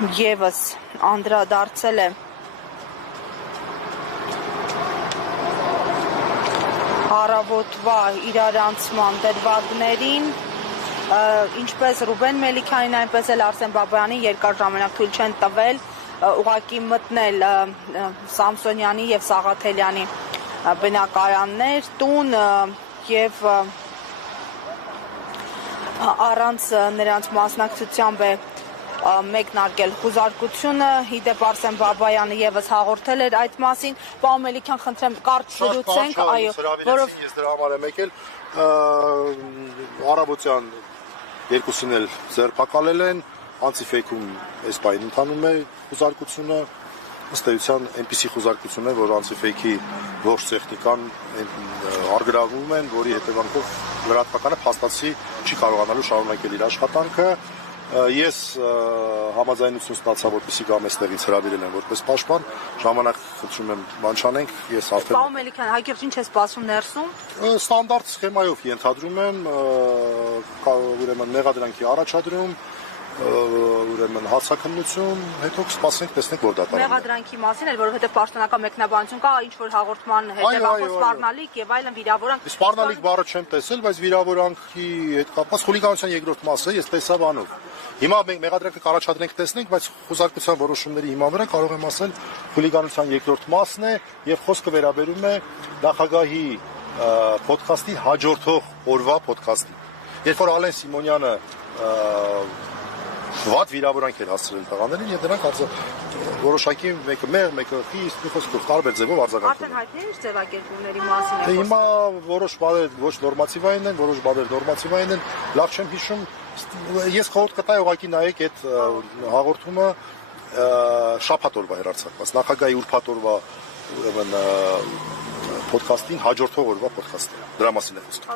Եվս անդրադարձել է առավոտվա իրարանցման դրվագներին, ինչպես Ռուբեն Մելիքյանին, այնպես էլ Արսեն Բաբայանին երկար ժամանակ թույլ չեն տվել ուղղակի մտնել Սամսոնյանի եւ Սաղաթելյանի բնակարաններ, տուն եւ առանց նրանց մասնակցությամբ է մեկնարկել խուզարկությունը, իդեպ Արսեն Բաբայանը եւս հաղորդել էր այդ մասին, պարոն Մելիքյան, խնդրեմ կարճ զրուցենք, այո, որով ես դրա համար եմ եկել, առավոտյան երկուսին էլ ձերբակալել են, անցիֆեյքում այս պահին ընթանում է խուզարկությունը, ըստ էության այնպիսի խուզարկություն է, որ անցիֆեյքի ողջ տեխնիկան արգրավում են, որի հետևանքով լրատվականը փաստացի չի կարողանալու շարունակել իր աշխատանքը։ Ես համաձայնություն ստացա, որպեսզի գամ այստեղից հրավիրել են որպես պաշտպան, ժամանակ խնդրում եմ բան չանենք, ես արդեն Պարոն Մելիքյան, հակիրճ ինչ է սպասում ներսում։ Ստանդարտ սխեմայով ենթադրում եմ, ուրեմն մեղադրանքի առաջադրում, ուրեմն հացաքննություն, հետո կսպասենք, տեսնենք որ դա տարածվում է։ Մեղադրանքի մասին էլ, որովհետև պաշտոնական մեկնաբանություն կա, ինչ որ հաղորդման հետևանքով սպառնալիք եւ այլն վիրավորանք։ Սպառնալիք բառը չեմ տեսել, բայց վիրավորանքի հետ կապված խուլիգանության երկրորդ մասը ես տեսա բանով։ Հիմա մենք մեղադրանքը կառաջադրենք տեսնենք, բայց խուզարկության որոշումների հիման վրա կարող եմ ասել խուլիգանության երկրորդ մասն է եւ խոսքը վերաբերում է նախագահի ոդքասթի հաջորդող օրվա ոդքասթին։ Երբ որ Ալեն Սիմոնյանը վատ վիրավորանք էր հասցրել տղաներին եւ դրանք որոշակի մեկը մեղ, մեկը խիստ, մի խոսքով տարբեր ձևով արձագանքում։ Արդեն հայտնի է ձևակերպումների մասին։ Հիմա որոշ բաներ ոչ նորմատիվային են, որոշ բաներ նորմատիվային են, լավ չեմ հիշում, ես խորհուրդ կտայի ուղղակի նայեք այդ հաղորդումը շաբաթ օրվա հեռարձակված, նախագահի ուրբաթ օրվա ուրեմն ոդքասթին հաջորդող օրվա ոդքասթը։ Դրա մասին է խոսքը։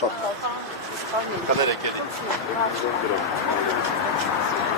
Շատ։